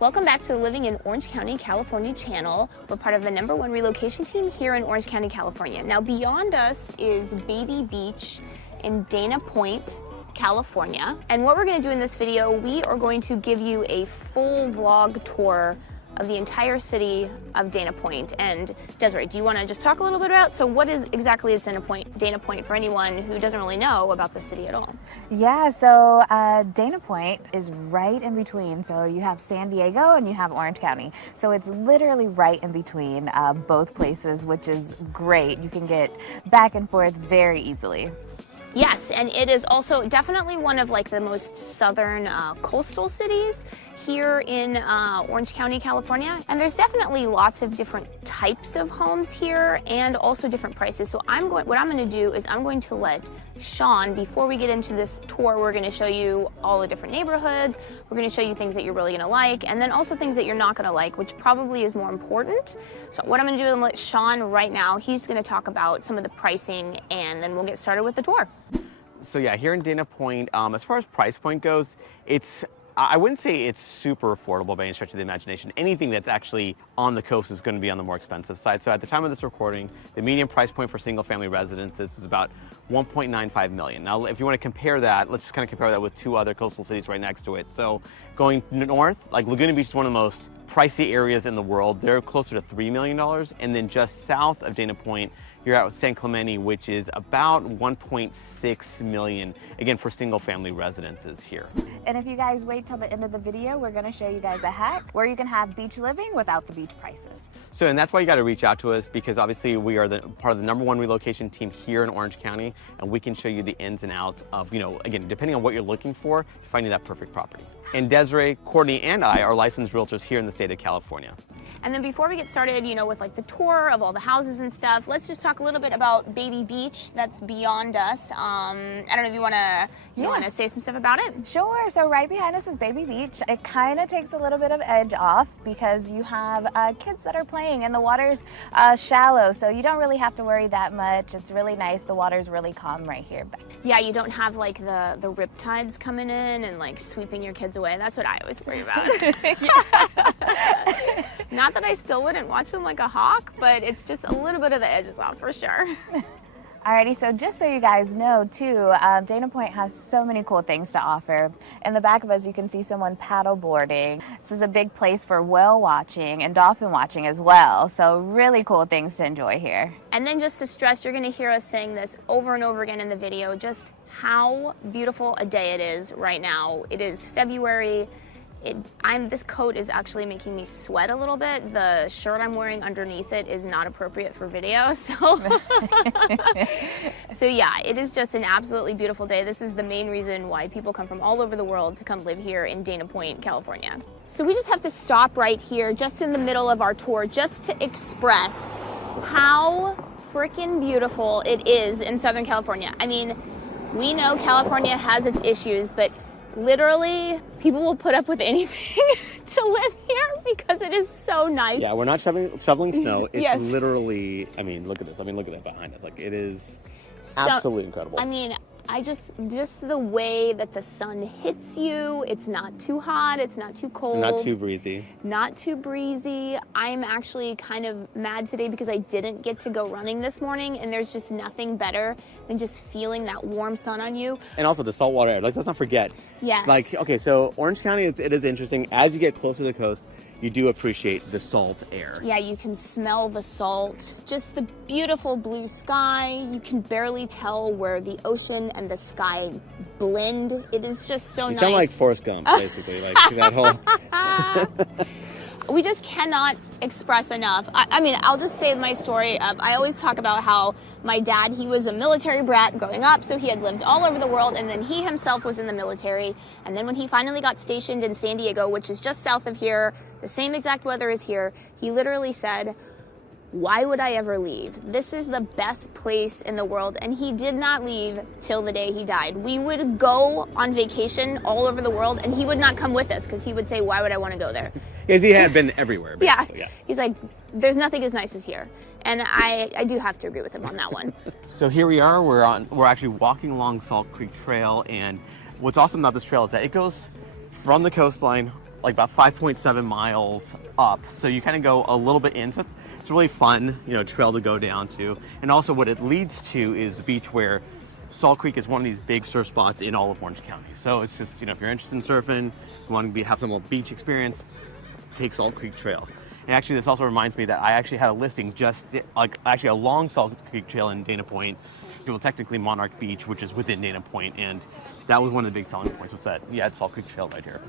Welcome back to the Living in Orange County, California channel. We're part of the #1 relocation team here in Orange County, California. Now beyond us is Baby Beach in Dana Point, California. And what we're gonna do in this video, we are going to give you a full vlog tour of the entire city of Dana Point. And Desiree, do you wanna just talk a little bit about, so what is exactly is Dana Point for anyone who doesn't really know about the city at all? Yeah, so Dana Point is right in between. So you have San Diego and you have Orange County. So it's literally right in between both places, which is great. You can get back and forth very easily. Yes, and it is also definitely one of like the most southern coastal cities here in Orange County, California. And there's definitely lots of different types of homes here and also different prices. So what I'm gonna do is I'm going to let Sean, before we get into this tour, we're gonna show you all the different neighborhoods. We're gonna show you things that you're really gonna like, and then also things that you're not gonna like, which probably is more important. So what I'm gonna do is let Sean right now, he's gonna talk about some of the pricing, and then we'll get started with the tour. So yeah, here in Dana Point, as far as price point goes, I wouldn't say it's super affordable by any stretch of the imagination. Anything that's actually on the coast is going to be on the more expensive side. So at the time of this recording, the median price point for single family residences is about $1.95 million. Now, if you want to compare that, let's just kind of compare that with two other coastal cities right next to it. So going north, like Laguna Beach is one of the most pricey areas in the world. They're closer to $3 million. And then just south of Dana Point, you're out with San Clemente, which is about 1.6 million, again, for single family residences here. And if you guys wait till the end of the video, we're gonna show you guys a hack where you can have beach living without the beach prices. So, and that's why you gotta reach out to us, because obviously we are part of the #1 relocation team here in Orange County, and we can show you the ins and outs of, again, depending on what you're looking for, finding that perfect property. And Desiree, Courtney, and I are licensed realtors here in the state of California. And then before we get started, with like the tour of all the houses and stuff, let's just talk a little bit about Baby Beach that's beyond us. I don't know if you wanna say some stuff about it? Sure, so right behind us is Baby Beach. It kind of takes a little bit of edge off because you have kids that are playing and the water's shallow, so you don't really have to worry that much. It's really nice, the water's really calm right here. Yeah, you don't have like the riptides coming in and like sweeping your kids away. That's what I always worry about. Not that I still wouldn't watch them like a hawk, but it's just a little bit of the edges off for sure. Alrighty, so just so you guys know too, Dana Point has so many cool things to offer. In the back of us, you can see someone paddle boarding. This is a big place for whale watching and dolphin watching as well. So really cool things to enjoy here. And then just to stress, you're gonna hear us saying this over and over again in the video, just how beautiful a day it is right now. It is February. This coat is actually making me sweat a little bit. The shirt I'm wearing underneath it is not appropriate for video, so so yeah, it is just an absolutely beautiful day. This is the main reason why people come from all over the world to come live here in Dana Point, California. So we just have to stop right here, just in the middle of our tour, just to express how freaking beautiful it is in Southern California. I mean, we know California has its issues, but literally, people will put up with anything to live here because it is so nice. Yeah, we're not shoveling snow. It's yes. Literally, I mean, look at this. I mean, look at that behind us. Like, it is absolutely incredible. I mean, just the way that the sun hits you, it's not too hot, it's not too cold. Not too breezy. Not too breezy. I'm actually kind of mad today because I didn't get to go running this morning, and there's just nothing better than just feeling that warm sun on you. And also the saltwater air. Like, let's not forget. Yes. Like, okay, so Orange County, it is interesting. As you get closer to the coast, you do appreciate the salt air. Yeah, you can smell the salt. Just the beautiful blue sky. You can barely tell where the ocean and the sky blend. It is just so nice. You sound like Forrest Gump, basically. Like that whole... We just cannot express enough. I mean, I'll just say my story. I always talk about how my dad, he was a military brat growing up, so he had lived all over the world, and then he himself was in the military. And then when he finally got stationed in San Diego, which is just south of here, the same exact weather as here, he literally said, why would I ever leave? This is the best place in the world. And he did not leave till the day he died. We would go on vacation all over the world and he would not come with us because he would say, why would I want to go there? Because he had been everywhere. Yeah. Yeah. He's like, there's nothing as nice as here. And I do have to agree with him on that one. So here we are, we're actually walking along Salt Creek Trail, and what's awesome about this trail is that it goes from the coastline like about 5.7 miles up. So you kind of go a little bit in. So it's really fun, trail to go down to. And also what it leads to is the beach where Salt Creek is one of these big surf spots in all of Orange County. So it's just, if you're interested in surfing, you want to have some little beach experience, take Salt Creek Trail. And actually this also reminds me that I actually had a listing actually along Salt Creek Trail in Dana Point. Well, technically Monarch Beach, which is within Dana Point, and that was one of the big selling points, was that you had Salt Creek Trail right here.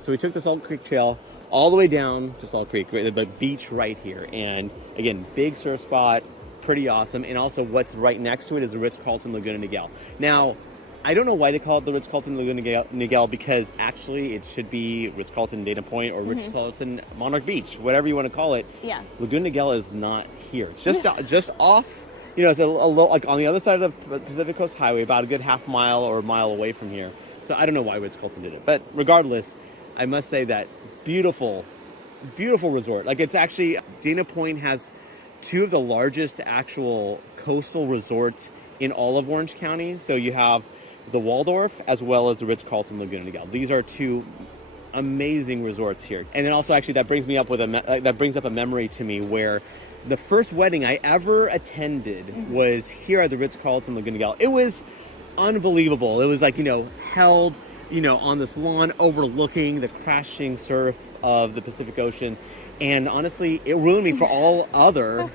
So we took the Salt Creek Trail all the way down to Salt Creek, the beach right here. And again, big surf spot, pretty awesome. And also what's right next to it is the Ritz-Carlton Laguna Niguel. Now, I don't know why they call it the Ritz-Carlton Laguna Niguel, because actually it should be Ritz-Carlton Dana Point or Ritz-Carlton Monarch Beach, whatever you want to call it. Yeah. Laguna Niguel is not here. It's just just off, it's a little like on the other side of the Pacific Coast Highway, about a good half mile or a mile away from here. So I don't know why Ritz-Carlton did it, but regardless, I must say that beautiful, beautiful resort. Like, it's actually, Dana Point has two of the largest actual coastal resorts in all of Orange County. So you have the Waldorf as well as the Ritz-Carlton Laguna Niguel. These are two amazing resorts here. And then also actually that brings up a memory to me where the first wedding I ever attended was here at the Ritz-Carlton Laguna Niguel. It was unbelievable. It was like, held on this lawn overlooking the crashing surf of the Pacific Ocean. And honestly, it ruined me for all other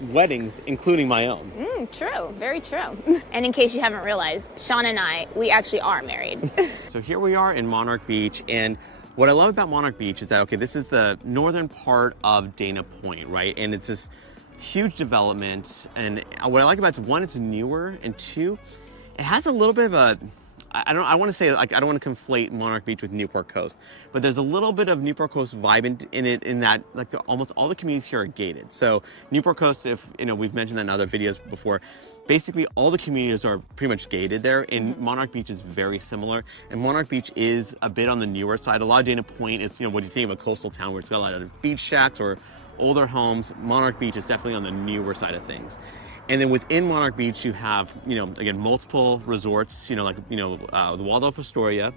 weddings, including my own. True, very true. And in case you haven't realized, Sean and I, we actually are married. So here we are in Monarch Beach, and what I love about Monarch Beach is that, okay, this is the northern part of Dana Point, right? And it's this huge development, and what I like about it is, one, it's newer, and two, it has a little bit of a, I don't want to conflate Monarch Beach with Newport Coast, but there's a little bit of Newport Coast vibe in it, in that almost all the communities here are gated. So Newport Coast, if we've mentioned that in other videos before, basically all the communities are pretty much gated there, and Monarch Beach is very similar. And Monarch Beach is a bit on the newer side. A lot of Dana Point is, what do you think of a coastal town where it's got a lot of beach shacks or older homes? Monarch Beach is definitely on the newer side of things. And then within Monarch Beach, you have, again, multiple resorts, the Waldorf Astoria,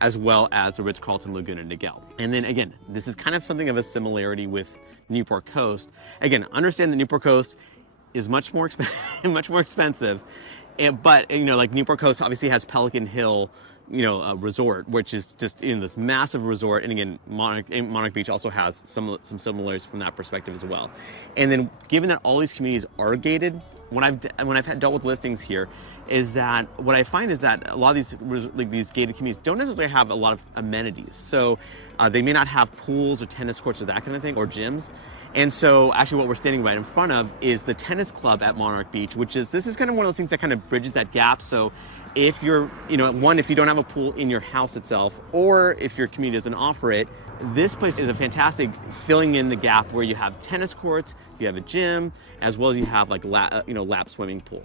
as well as the Ritz-Carlton Laguna Niguel. And then again, this is kind of something of a similarity with Newport Coast. Again, understand that Newport Coast is much more expensive, but like Newport Coast obviously has Pelican Hill, a resort, which is just in this massive resort. And again, Monarch Beach also has some similarities from that perspective as well. And then given that all these communities are gated, when I've dealt with listings here, is that what I find is that a lot of these gated communities don't necessarily have a lot of amenities. So they may not have pools or tennis courts or that kind of thing, or gyms. And so actually what we're standing right in front of is the tennis club at Monarch Beach, this is kind of one of those things that kind of bridges that gap. So if you're, if you don't have a pool in your house itself, or if your community doesn't offer it, this place is a fantastic filling in the gap where you have tennis courts, you have a gym, as well as you have like lap swimming pool.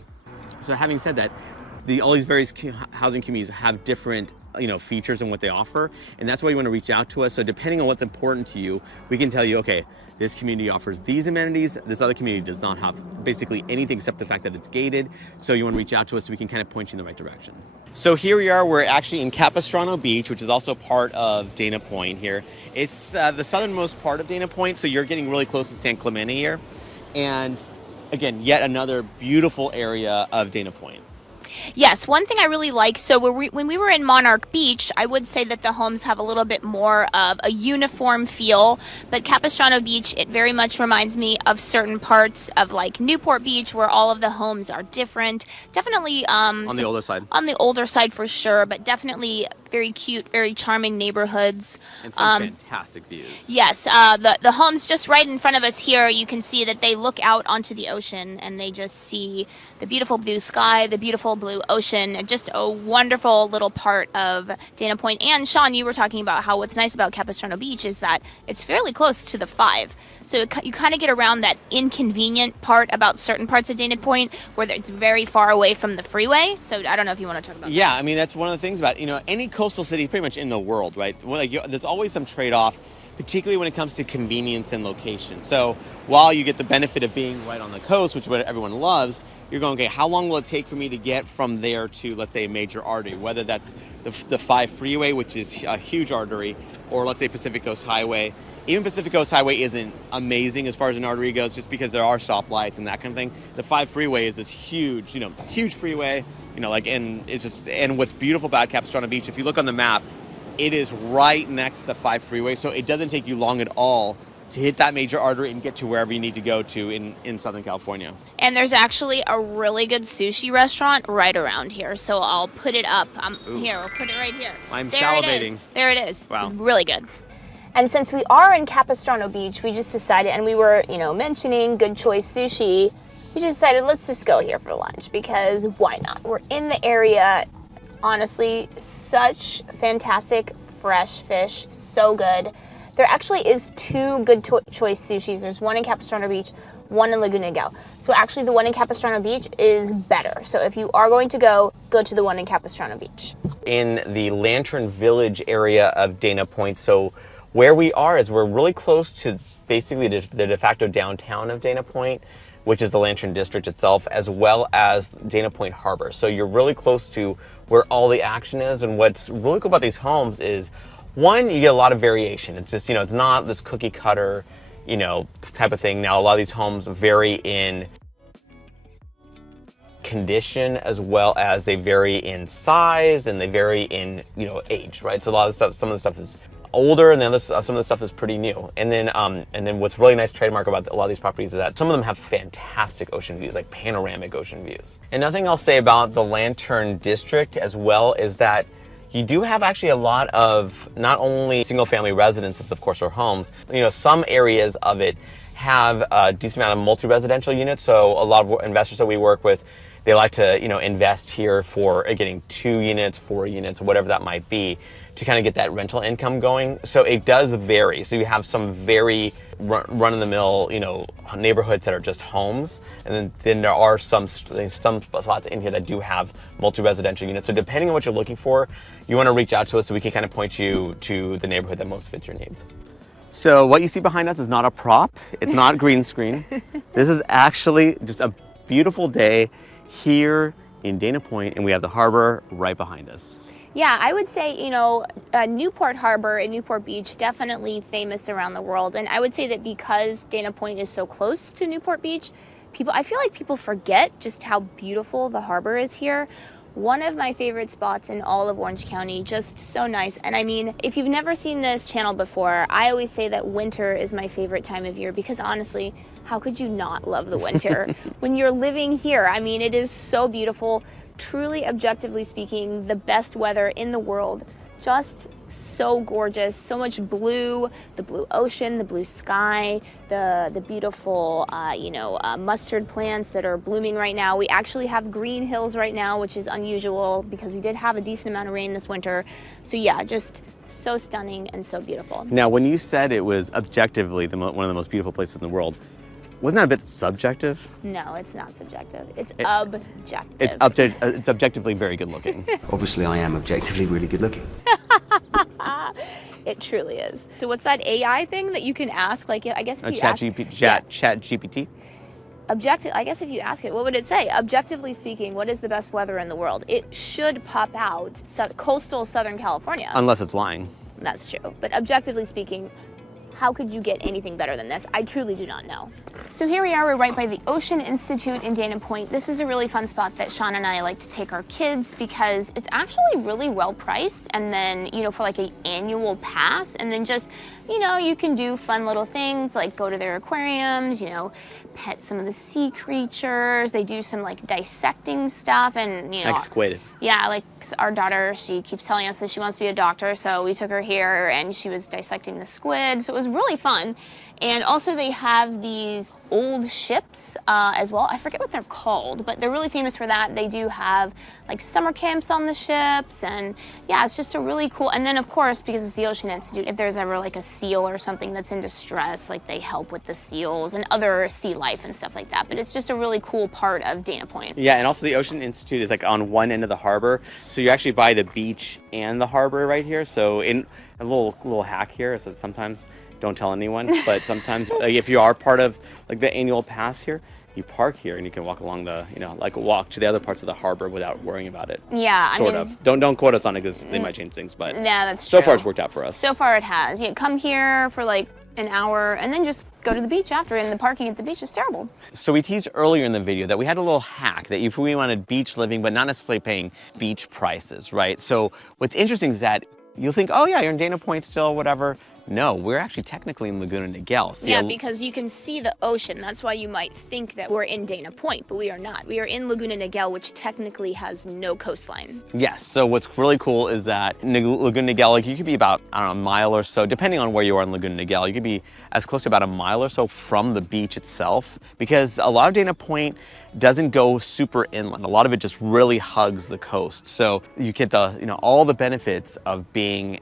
So having said that, all these various housing communities have different features and what they offer, and that's why you want to reach out to us. So depending on what's important to you, we can tell you, okay, this community offers these amenities, this other community does not have basically anything except the fact that it's gated. So you want to reach out to us so we can kind of point you in the right direction. So here we are, we're actually in Capistrano Beach, which is also part of Dana Point here. It's the southernmost part of Dana Point, so you're getting really close to San Clemente here. And again, yet another beautiful area of Dana Point. Yes, one thing I really like, so when we were in Monarch Beach, I would say that the homes have a little bit more of a uniform feel, but Capistrano Beach, it very much reminds me of certain parts of like Newport Beach, where all of the homes are different. Definitely on the older side. On the older side for sure, but definitely very cute, very charming neighborhoods. And some fantastic views. Yes, the homes just right in front of us here, you can see that they look out onto the ocean and they just see the beautiful blue sky, the beautiful blue ocean, and just a wonderful little part of Dana Point. And Sean, you were talking about how what's nice about Capistrano Beach is that it's fairly close to the 5. So you kind of get around that inconvenient part about certain parts of Dana Point where it's very far away from the freeway. So I don't know if you want to talk about that. Yeah, I mean, that's one of the things about, any coastal city pretty much in the world, right? Well, there's always some trade-off, particularly when it comes to convenience and location. So while you get the benefit of being right on the coast, which is what everyone loves, you're going, okay, how long will it take for me to get from there to, let's say, a major artery, whether that's the 5 freeway, which is a huge artery, or let's say Pacific Coast Highway. Even Pacific Coast Highway isn't amazing as far as an artery goes, just because there are stoplights and that kind of thing. The 5 freeway is this huge, huge freeway, and it's just, and what's beautiful about Capistrano Beach, if you look on the map, it is right next to the 5 freeway, so it doesn't take you long at all to hit that major artery and get to wherever you need to go to in Southern California. And there's actually a really good sushi restaurant right around here, so I'll put it up. Here, we'll put it right here. I'm there salivating. It is. There it is. Wow. It's really good. And since we are in Capistrano Beach, we just decided, and we were, mentioning Good Choice Sushi, we just decided let's just go here for lunch because why not? We're in the area. Honestly, such fantastic fresh fish, so good. There actually is 2 Good Choice Sushis. There's one in Capistrano Beach, one in Laguna Niguel. So actually the one in Capistrano Beach is better. So if you are going to go to the one in Capistrano Beach. In the Lantern Village area of Dana Point, so where we are is we're really close to basically the de facto downtown of Dana Point, which is the Lantern District itself, as well as Dana Point Harbor. So you're really close to where all the action is. And what's really cool about these homes is, one, you get a lot of variation. It's just, it's not this cookie cutter, type of thing. Now, a lot of these homes vary in condition as well as they vary in size and they vary in, age, right? So a lot of stuff, some of the stuff is older, and then some of the stuff is pretty new. And then what's really nice trademark about a lot of these properties is that some of them have fantastic ocean views, like panoramic ocean views. Another thing I'll say about the Lantern District as well is that you do have actually a lot of not only single-family residences, of course, or homes. Some areas of it have a decent amount of multi-residential units. So a lot of investors that we work with, they like to invest here for getting 2 units, 4 units, whatever that might be, to kind of get that rental income going. So it does vary. So you have some very run-of-the-mill, neighborhoods that are just homes, and then there are some spots in here that do have multi-residential units. So depending on what you're looking for, you want to reach out to us so we can kind of point you to the neighborhood that most fits your needs. So what you see behind us is not a prop. It's not green screen. This is actually just a beautiful day here in Dana Point, and we have the harbor right behind us. Yeah, I would say, Newport Harbor and Newport Beach, definitely famous around the world. And I would say that because Dana Point is so close to Newport Beach, I feel like people forget just how beautiful the harbor is here. One of my favorite spots in all of Orange County, just so nice. And I mean, if you've never seen this channel before, I always say that winter is my favorite time of year because honestly, how could you not love the winter? When you're living here, I mean, it is so beautiful. Truly, objectively speaking, the best weather in the world. Just so gorgeous, so much blue, the blue ocean, the blue sky, the beautiful, mustard plants that are blooming right now. We actually have green hills right now, which is unusual because we did have a decent amount of rain this winter. So yeah, just so stunning and so beautiful. Now, when you said it was objectively one of the most beautiful places in the world, wasn't that a bit subjective? No, it's not subjective. It's objective. It's objectively very good looking. Obviously, I am objectively really good looking. It truly is. So what's that AI thing that you can ask? Like, I guess if you Chat ask... GPT? I guess if you ask it, what would it say? Objectively speaking, what is the best weather in the world? It should pop out coastal Southern California. Unless it's lying. That's true. But objectively speaking, how could you get anything better than this? I truly do not know. So here we are, we're right by the Ocean Institute in Dana Point. This is a really fun spot that Sean and I like to take our kids because it's actually really well priced, and then, for like an annual pass, and then just you know, you can do fun little things like go to their aquariums, you know, pet some of the sea creatures. They do some like dissecting stuff and, you know. Like squid. Yeah, like our daughter, she keeps telling us that she wants to be a doctor, so we took her here and she was dissecting the squid, so it was really fun. And also they have these old ships as well. I forget what they're called, but they're really famous for that. They do have like summer camps on the ships, and yeah, it's just a really cool. And then of course, because it's the Ocean Institute, if there's ever like a seal or something that's in distress, like they help with the seals and other sea life and stuff like that. But it's just a really cool part of Dana Point. Yeah, and also the Ocean Institute is like on one end of the harbor, so you're actually by the beach and the harbor right here. So in a little hack here is that sometimes, don't tell anyone, but sometimes like, if you are part of like the annual pass here, you park here and you can walk along the, you know, like walk to the other parts of the harbor without worrying about it. Yeah, sort of. Don't quote us on it because they might change things, but yeah, that's so true. far it's worked out for us. So far it has. You come here for like an hour and then just go to the beach after, and the parking at the beach is terrible. So we teased earlier in the video that we had a little hack that if we wanted beach living but not necessarily paying beach prices, right? So what's interesting is that you'll think, oh yeah, you're in Dana Point still, whatever. No, we're actually technically in Laguna Niguel. See, yeah, because you can see the ocean. That's why you might think that we're in Dana Point, but we are not. We are in Laguna Niguel, which technically has no coastline. Yes, so what's really cool is that Laguna Niguel, like you could be about, I don't know, a mile or so, depending on where you are in Laguna Niguel, you could be as close to about a mile or so from the beach itself, because a lot of Dana Point doesn't go super inland. A lot of it just really hugs the coast. So you get the, you know, all the benefits of being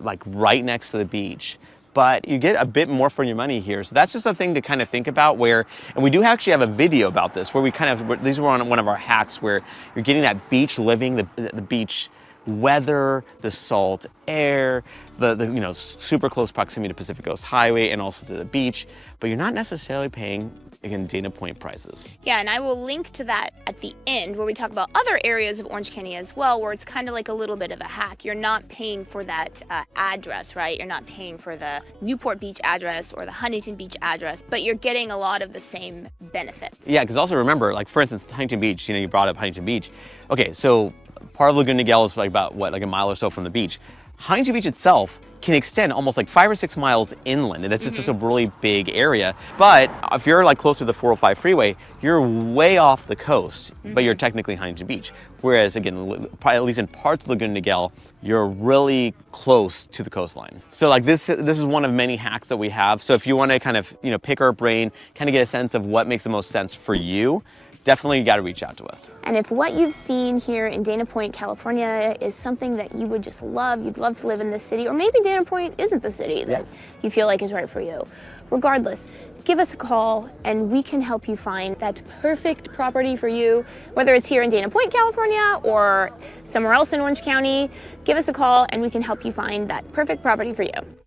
like right next to the beach, but you get a bit more for your money here. So that's just a thing to kind of think about where, and we do actually have a video about this where we kind of, these were on one of our hacks where you're getting that beach living, the beach weather, the salt air, the you know, super close proximity to Pacific Coast Highway and also to the beach, but you're not necessarily paying, again, Dana Point prices. Yeah, and I will link to that at the end where we talk about other areas of Orange County as well, where it's kind of like a little bit of a hack. You're not paying for that address, right? You're not paying for the Newport Beach address or the Huntington Beach address, but you're getting a lot of the same benefits. Yeah, because also remember, like for instance, Huntington Beach, you know, you brought up Huntington Beach. Okay, so part of Laguna Niguel is like about, what, like a mile or so from the beach. Huntington Beach itself can extend almost like 5 or 6 miles inland, and that's just a really big area. But if you're like close to the 405 freeway, you're way off the coast, but you're technically Huntington Beach. Whereas again, at least in parts of Laguna Niguel, you're really close to the coastline. So like this is one of many hacks that we have. So if you want to kind of, you know, pick our brain, kind of get a sense of what makes the most sense for you, definitely you got to reach out to us. And if what you've seen here in Dana Point, California is something that you would just love, you'd love to live in this city, or maybe Dana Point isn't the city that you feel like is right for you. Regardless, give us a call and we can help you find that perfect property for you, whether it's here in Dana Point, California, or somewhere else in Orange County. Give us a call and we can help you find that perfect property for you.